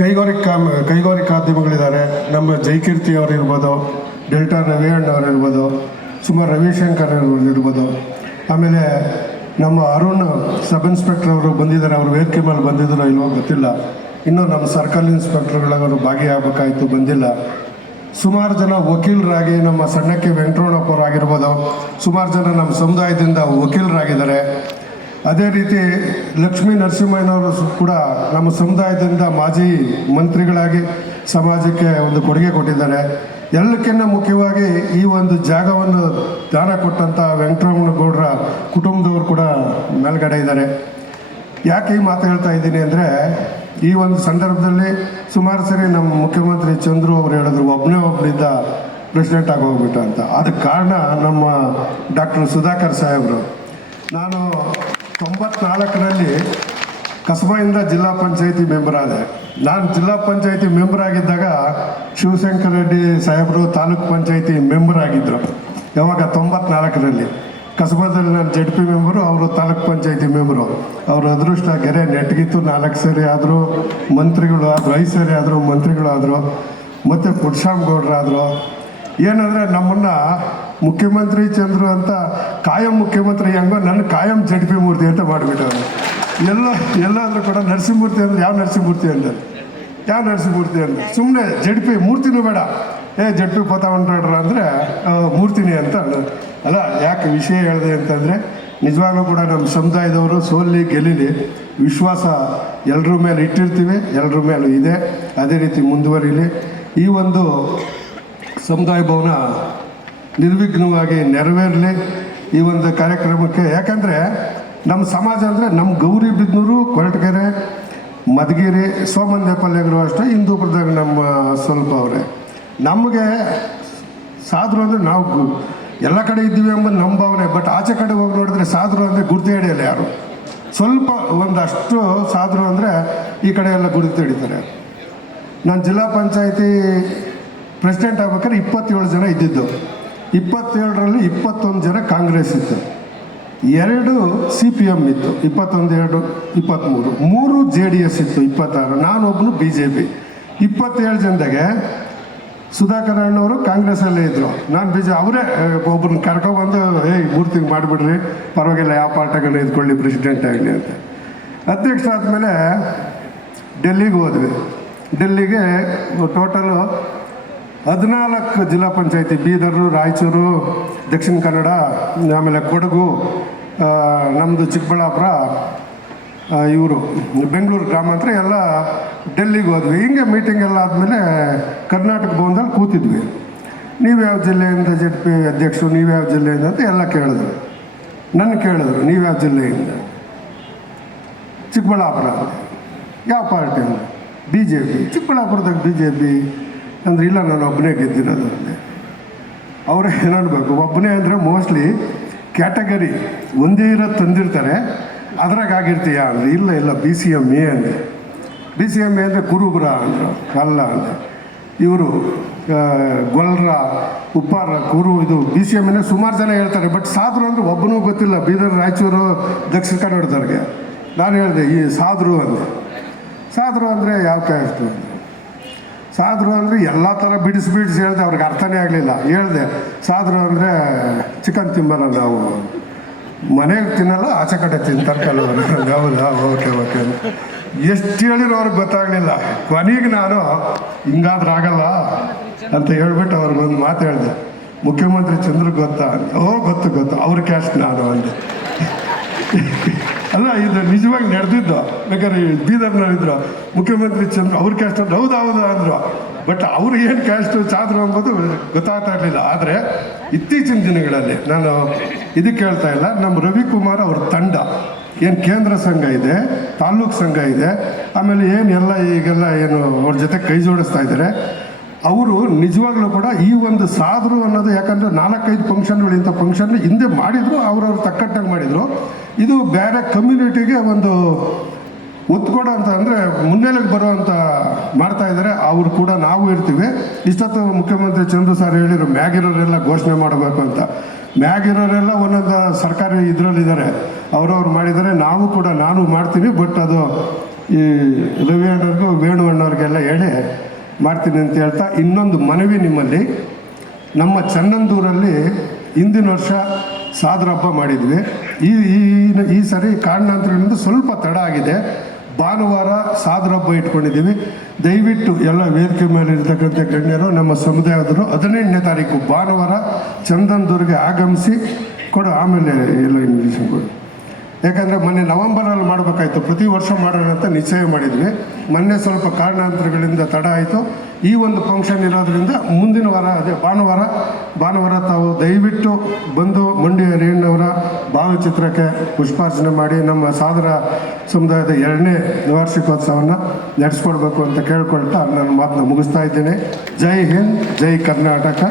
ಕೈಗಾರಿಕೋದ್ಯಮಿಗಳಿದ್ದಾರೆ. ನಮ್ಮ ಜೈಕೀರ್ತಿ ಅವರು ಇರ್ಬೋದು, ಡೆಲ್ಟಾ ರವಿ ಅಣ್ಣವ್ರು ಇರ್ಬೋದು, ಸುಮಾರು ರವಿಶಂಕರ್ ಇರ್ಬೋದು. ಆಮೇಲೆ ನಮ್ಮ ಅರುಣ್ ಸಬ್ ಇನ್ಸ್ಪೆಕ್ಟರ್ ಅವರು ಬಂದಿದ್ದಾರೆ. ಅವರು ವೇದಿಕೆ ಮೇಲೆ ಬಂದಿದ್ರು ಇಲ್ವೋ ಗೊತ್ತಿಲ್ಲ. ಇನ್ನೂ ನಮ್ಮ ಸರ್ಕಲ್ ಇನ್ಸ್ಪೆಕ್ಟರ್ಗಳವರು ಭಾಗಿಯಾಗಬೇಕಾಯಿತು, ಬಂದಿಲ್ಲ. ಸುಮಾರು ಜನ ವಕೀಲರಾಗಿ ನಮ್ಮ ಸಣ್ಣಕ್ಕೆ ವೆಂಕಟರಮಣಪ್ಪರು ಆಗಿರ್ಬೋದು, ಸುಮಾರು ಜನ ನಮ್ಮ ಸಮುದಾಯದಿಂದ ವಕೀಲರಾಗಿದ್ದಾರೆ. ಅದೇ ರೀತಿ ಲಕ್ಷ್ಮೀ ನರಸಿಂಹಯ್ಯನವರು ಕೂಡ ನಮ್ಮ ಸಮುದಾಯದಿಂದ ಮಾಜಿ ಮಂತ್ರಿಗಳಾಗಿ ಸಮಾಜಕ್ಕೆ ಒಂದು ಕೊಡುಗೆ ಕೊಟ್ಟಿದ್ದಾರೆ. ಎಲ್ಲಕ್ಕಿಂತ ಮುಖ್ಯವಾಗಿ ಈ ಒಂದು ಜಾಗವನ್ನು ದಾನ ಕೊಟ್ಟಂಥ ವೆಂಕಟರಮಣಗೌಡರ ಕುಟುಂಬದವರು ಕೂಡ ಮೇಲ್ಗಡೆ ಇದ್ದಾರೆ. ಯಾಕೆ ಈ ಮಾತು ಹೇಳ್ತಾ ಇದ್ದೀನಿ ಅಂದರೆ, ಈ ಒಂದು ಸಂದರ್ಭದಲ್ಲಿ ಸುಮಾರು ಸರಿ ನಮ್ಮ ಮುಖ್ಯಮಂತ್ರಿ ಚಂದ್ರು ಅವರು ಹೇಳಿದ್ರು ಒಬ್ಬನಿದ್ದ ಪ್ರೆಸಿಡೆಂಟ್ ಆಗಿ ಹೋಗ್ಬಿಟ್ಟ ಅಂತ. ಅದಕ್ಕೆ ಕಾರಣ ನಮ್ಮ ಡಾಕ್ಟರ್ ಸುಧಾಕರ್ ಸಾಹೇಬರು. ನಾನು 94ರಲ್ಲಿ ಕಸಬಾಯಿಂದ ಜಿಲ್ಲಾ ಪಂಚಾಯಿತಿ ಮೆಂಬರ್ ಆದೆ. ನಾನು ಜಿಲ್ಲಾ ಪಂಚಾಯಿತಿ ಮೆಂಬರ್ ಆಗಿದ್ದಾಗ ಶಿವಶಂಕರ ರೆಡ್ಡಿ ಸಾಹೇಬರು ತಾಲೂಕು ಪಂಚಾಯಿತಿ ಮೆಂಬರ್ ಆಗಿದ್ದರು. ಯಾವಾಗ 94ರಲ್ಲಿ ಕಸಬಾದಲ್ಲಿ ನಾನು ZP ಮೆಂಬರು, ಅವರು ತಾಲೂಕು ಪಂಚಾಯಿತಿ ಮೆಂಬರು. ಅವರು ಅದೃಷ್ಟ ಗೆರೆ ನೆಟ್ಗಿತ್ತು. 4 ಸರಿ ಆದರು ಮಂತ್ರಿಗಳು ಆದರು, 5 ಸರಿ ಆದರು ಮಂತ್ರಿಗಳು ಆದರು, ಮತ್ತು ಪುರುಷಾಮಗೌಡರಾದರು. ಏನಂದರೆ ನಮ್ಮನ್ನು ಮುಖ್ಯಮಂತ್ರಿ ಚಂದ್ರು ಅಂತ ಕಾಯಂ ಮುಖ್ಯಮಂತ್ರಿ ಹೆಂಗೋ ನನ್ನ ಕಾಯಂ ZP ಮೂರ್ತಿ ಅಂತ ಮಾಡಿಬಿಟ್ಟವರು. ಎಲ್ಲಾದರೂ ಕೂಡ ನರಸಿಂಹಮೂರ್ತಿ ಅಂದರೆ ಯಾವ ನರಸಿಂಹಮೂರ್ತಿ ಅಂತಾರೆ, ಯಾವ ನರಸಿಂಹಮೂರ್ತಿ ಅಂದರೆ ಸುಮ್ಮನೆ ZP ಮೂರ್ತಿನೂ ಬೇಡ, ZP ಪತಾವಂಡ್ರ ಅಂದರೆ ಮೂರ್ತಿನಿ ಅಂತ ಅಲ್ಲ. ಯಾಕೆ ವಿಷಯ ಹೇಳಿದೆ ಅಂತಂದರೆ, ನಿಜವಾಗ್ಲೂ ಕೂಡ ನಮ್ಮ ಸಮುದಾಯದವರು ಸೋಲ್ಲಿ ಗೆಲ್ಲಲಿ ವಿಶ್ವಾಸ ಎಲ್ಲರ ಮೇಲೆ ಇಟ್ಟಿರ್ತೀವಿ, ಎಲ್ಲರ ಮೇಲೂ ಇದೆ. ಅದೇ ರೀತಿ ಮುಂದುವರಿಲಿ. ಈ ಒಂದು ಸಮುದಾಯ ಭವನ ನಿರ್ವಿಘ್ನವಾಗಿ ನೆರವೇರಲಿ ಈ ಒಂದು ಕಾರ್ಯಕ್ರಮಕ್ಕೆ. ಯಾಕಂದರೆ ನಮ್ಮ ಸಮಾಜ ಅಂದರೆ ನಮ್ಮ ಗೌರಿಬಿದನೂರು, ಕೊರಟಗೆರೆ, ಮಧುಗಿರಿ, ಸೋಮಂದೇಪಲ್ಯಗಳು ಅಷ್ಟೇ. ಹಿಂದೂಪುರದಾಗ ನಮ್ಮ ಸ್ವಲ್ಪ ಅವರೇ. ನಮಗೆ ಸಾಧರು ಅಂದರೆ ನಾವು ಎಲ್ಲ ಕಡೆ ಇದ್ದೀವಿ ಎಂಬುದು ನಮ್ಮ ಭಾವನೆ. ಬಟ್ ಆಚೆ ಕಡೆ ಹೋಗಿ ನೋಡಿದ್ರೆ ಸಾಧರು ಅಂದರೆ ಗುರುತು ಹಿಡಿಯಲ್ಲ ಯಾರು. ಸ್ವಲ್ಪ ಒಂದಷ್ಟು ಸಾಧರು ಅಂದರೆ ಈ ಕಡೆ ಎಲ್ಲ ಗುರುತು ಹಿಡಿತಾರೆ. ನಾನು ಜಿಲ್ಲಾ ಪಂಚಾಯಿತಿ ಪ್ರೆಸಿಡೆಂಟ್ ಆಗ್ಬೇಕಾದ್ರೆ 27 ಜನ ಇದ್ದಿದ್ದು. 27ರಲ್ಲಿ 21 ಜನ ಕಾಂಗ್ರೆಸ್ ಇತ್ತು, 2 CPM ಇತ್ತು, 21, 2, 23, 3 JDS ಇತ್ತು, 26. ನಾನೊಬ್ಬನು BJP. 27 ಜನದಾಗೆ ಸುಧಾಕರ್ ಅಣ್ಣವರು ಕಾಂಗ್ರೆಸ್ಸಲ್ಲೇ ಇದ್ದರು, ನಾನು ಅವರೇ ಒಬ್ಬರನ್ನ ಕರ್ಕೊಬಂದು ಮೂರ್ತಿಗೆ ಮಾಡಿಬಿಡ್ರಿ, ಪರವಾಗಿಲ್ಲ ಯಾವ ಪಾರ್ಟಿಗಳನ್ನ ಇದ್ಕೊಳ್ಳಿ ಪ್ರೆಸಿಡೆಂಟ್ ಆಗಲಿ ಅಂತ. ಅಧ್ಯಕ್ಷ ಆದಮೇಲೆ ಡೆಲ್ಲಿಗೆ ಹೋದ್ವಿ. ಡೆಲ್ಲಿಗೆ ಟೋಟಲು 14 ಜಿಲ್ಲಾ ಪಂಚಾಯತಿ, ಬೀದರು, ರಾಯಚೂರು, ದಕ್ಷಿಣ ಕನ್ನಡ, ಆಮೇಲೆ ಕೊಡಗು, ನಮ್ಮದು ಚಿಕ್ಕಬಳ್ಳಾಪುರ, ಇವರು ಬೆಂಗಳೂರು ಗ್ರಾಮಾಂತರ ಎಲ್ಲ ಡೆಲ್ಲಿಗೆ ಹೋದ್ವಿ. ಹಿಂಗೆ ಮೀಟಿಂಗ್ ಎಲ್ಲ ಆದಮೇಲೆ ಕರ್ನಾಟಕ ಭವನದಲ್ಲಿ ಕೂತಿದ್ವಿ. ನೀವು ಯಾವ ಜಿಲ್ಲೆಯಿಂದ ZP ಅಧ್ಯಕ್ಷರು, ನೀವು ಯಾವ ಜಿಲ್ಲೆಯಿಂದ ಅಂತ ಎಲ್ಲ ಕೇಳಿದ್ರು. ನನ್ನ ಕೇಳಿದ್ರು, ನೀವು ಯಾವ ಜಿಲ್ಲೆಯಿಂದ? ಚಿಕ್ಕಬಳ್ಳಾಪುರ. ಯಾವ ಪಾರ್ಟಿ ಅಂದರೆ BJP. ಚಿಕ್ಕಬಳ್ಳಾಪುರದಾಗ BJP ಅಂದರೆ ಇಲ್ಲ, ನಾನು ಒಬ್ಬನೇ ಗೆದ್ದಿರೋದು ಅಂದೆ. ಅವರೇ ಏನನ್ಬೇಕು, ಒಬ್ಬನೇ ಅಂದರೆ ಮೋಸ್ಟ್ಲಿ ಕ್ಯಾಟಗರಿ ಒಂದೇ ಇರೋದು ತಂದಿರ್ತಾರೆ, ಅದ್ರಾಗ ಆಗಿರ್ತೀಯ ಅಂದರೆ ಇಲ್ಲ BCMA ಅಂದೆ. BCMA ಅಂದರೆ ಕುರುಬರ ಅಂದರು, ಅಲ್ಲ ಅಂದೆ. ಇವರು ಗೊಲ್ರ, ಉಪ್ಪಾರ, ಕುರು, ಇದು BCMA ಸುಮಾರು ಜನ ಹೇಳ್ತಾರೆ. ಬಟ್ ಸಾಧರು ಅಂದರೆ ಒಬ್ಬನೂ ಗೊತ್ತಿಲ್ಲ. ಬೀದರ್, ರಾಯಚೂರು, ದಕ್ಷಿಣ ಕನ್ನಡದವ್ರಿಗೆ ನಾನು ಹೇಳಿದೆ ಈ ಸಾಧರು ಅಂದೆ. ಸಾಧರು ಅಂದರೆ ಯಾವ ಕ್ಯಾಸ್ಟು ಅಂದೆ. ಸಾಧರು ಅಂದರೆ ಎಲ್ಲ ಥರ ಬಿಡಿಸಿ ಹೇಳಿದೆ, ಅವ್ರಿಗೆ ಅರ್ಥನೇ ಆಗಲಿಲ್ಲ. ಹೇಳಿದೆ ಸಾಧರು ಅಂದರೆ ಚಿಕನ್ ತಿನ್ನಲ್ಲ, ನಾವು ಮನೆಗೆ ತಿನ್ನಲ್ಲ, ಆಚೆ ಕಡೆ ತಿಂತಾರೆ ಕೆಲವರು. ಹೌದಾ, ಓಕೆ ಎಷ್ಟು ಹೇಳಿರೋ ಅವ್ರಿಗೆ ಗೊತ್ತಾಗಲಿಲ್ಲ. ಕೊನೆಗೆ ನಾನು ಹಿಂಗಾದ್ರೆ ಆಗಲ್ಲ ಅಂತ ಹೇಳ್ಬಿಟ್ಟು ಅವ್ರಿಗೊಂದು ಮಾತು ಹೇಳಿದೆ, ಮುಖ್ಯಮಂತ್ರಿ ಚಂದ್ರ ಗೊತ್ತಾ? ಗೊತ್ತು, ಅವ್ರ ಕ್ಯಾಸ್ಟ್ ನಾನು ಅಂದೆ. ಅಲ್ಲ, ಇದು ನಿಜವಾಗಿ ನಡೆದಿದ್ದು. ಬೇಕಾದ್ರೆ ಬೀದರ್ನಲ್ಲಿದ್ದರು ಮುಖ್ಯಮಂತ್ರಿ ಚಂದ್ರ, ಅವ್ರ ಕ್ಯಾಸ್ಟ್ ಅಂದ್ರೆ ಹೌದು ಅಂದರು. ಬಟ್ ಅವ್ರು ಏನು ಕ್ಯಾಸ್ಟು ಚಾದ್ರು ಅಂಬೋದು ಗೊತ್ತಾಗ್ತಾ ಇರಲಿಲ್ಲ. ಆದರೆ ಇತ್ತೀಚಿನ ದಿನಗಳಲ್ಲಿ ನಾನು ಇದಕ್ಕೆ ಹೇಳ್ತಾ ಇಲ್ಲ, ನಮ್ಮ ರವಿಕುಮಾರ್ ಅವ್ರ ತಂಡ ಏನು ಕೇಂದ್ರ ಸಂಘ ಇದೆ, ತಾಲೂಕು ಸಂಘ ಇದೆ, ಆಮೇಲೆ ಈಗೆಲ್ಲ ಅವ್ರ ಜೊತೆ ಕೈ ಜೋಡಿಸ್ತಾ ಇದ್ದಾರೆ. ಅವರು ನಿಜವಾಗ್ಲೂ ಕೂಡ ಈ ಒಂದು ಸಾಧರು ಅನ್ನೋದು, ಯಾಕಂದರೆ 4-5 ಫಂಕ್ಷನ್ಗಳು ಇಂಥ ಫಂಕ್ಷನ್ ಹಿಂದೆ ಮಾಡಿದರು, ಅವ್ರವ್ರು ತಕ್ಕಟ್ಟಾಗಿ ಮಾಡಿದರು. ಇದು ಬೇರೆ ಕಮ್ಯುನಿಟಿಗೆ ಒಂದು ಒತ್ತು ಕೊಡೋ ಅಂತ, ಅಂದರೆ ಮುನ್ನೆಲೆಗೆ ಬರುವಂಥ ಮಾಡ್ತಾಯಿದ್ದಾರೆ. ಅವರು ಕೂಡ ನಾವು ಇರ್ತೀವಿ. ಇಷ್ಟೊತ್ತು ಮುಖ್ಯಮಂತ್ರಿ ಚಂದ್ರು ಸರ್ ಹೇಳಿದರು ಮ್ಯಾಗಿರೋರೆಲ್ಲ ಘೋಷಣೆ ಮಾಡಬೇಕು ಅಂತ. ಮ್ಯಾಗಿರೋರೆಲ್ಲ ಒಂದೊಂದು ಸರ್ಕಾರಿ ಇದರಲ್ಲಿದ್ದಾರೆ, ಅವರವ್ರು ಮಾಡಿದ್ದಾರೆ. ನಾವು ಕೂಡ ನಾನು ಮಾಡ್ತೀನಿ. ಬಟ್ ಅದು ಈ ರವಿ ಅಣ್ಣವ್ರಿಗೂ ವೇಣು ಅಣ್ಣವ್ರಿಗೆಲ್ಲ ಹೇಳಿ ಮಾಡ್ತೀನಿ ಅಂತ ಹೇಳ್ತಾ, ಇನ್ನೊಂದು ಮನವಿ ನಿಮ್ಮಲ್ಲಿ, ನಮ್ಮ ಚನ್ನಂದೂರಲ್ಲಿ ಹಿಂದಿನ ವರ್ಷ ಸಾದ್ರ ಹಬ್ಬ ಮಾಡಿದ್ವಿ. ಈ ಸರಿ ಕಾರಣಾಂತರಗಳಿಂದ ಸ್ವಲ್ಪ ತಡ ಆಗಿದೆ. ಭಾನುವಾರ ಸಾದ್ರ ಹಬ್ಬ ಇಟ್ಕೊಂಡಿದ್ದೀವಿ. ದಯವಿಟ್ಟು ಎಲ್ಲ ವೇದಿಕೆ ಮೇಲೆ ಇರ್ತಕ್ಕಂಥ ಗಣ್ಯರು, ನಮ್ಮ ಸಮುದಾಯದವರು 18ನೇ ತಾರೀಕು ಭಾನುವಾರ ಚಂದನ್ದೂರ್ಗೆ ಆಗಮಿಸಿ ಕೊಡು. ಆಮೇಲೆ ಎಲ್ಲ ಇನ್ವಿಟೇಷನ್ ಕೊಡು. ಯಾಕಂದರೆ ಮೊನ್ನೆ ನವಂಬರಲ್ಲಿ ಮಾಡಬೇಕಾಯ್ತು, ಪ್ರತಿ ವರ್ಷ ಮಾಡೋಣ ಅಂತ ನಿಶ್ಚಯ ಮಾಡಿದ್ವಿ. ಮೊನ್ನೆ ಸ್ವಲ್ಪ ಕಾರಣಾಂತರಗಳಿಂದ ತಡ ಆಯಿತು. ಈ ಒಂದು ಫಂಕ್ಷನ್ ಇರೋದ್ರಿಂದ ಮುಂದಿನ ವಾರ, ಅದೇ ಭಾನುವಾರ ತಾವು ದಯವಿಟ್ಟು ಬಂದು ಮಂಡ್ಯ ರೇಣವರ ಭಾವಚಿತ್ರಕ್ಕೆ ಪುಷ್ಪಾರ್ಚನೆ ಮಾಡಿ ನಮ್ಮ ಸಾದರ ಸಮುದಾಯದ 2ನೇ ವಾರ್ಷಿಕೋತ್ಸವವನ್ನು ನಡೆಸ್ಕೊಡ್ಬೇಕು ಅಂತ ಕೇಳ್ಕೊಳ್ತಾ ನನ್ನ ಮಾತನ್ನ ಮುಗಿಸ್ತಾ ಇದ್ದೇನೆ. ಜೈ ಹಿಂದ್, ಜೈ ಕರ್ನಾಟಕ.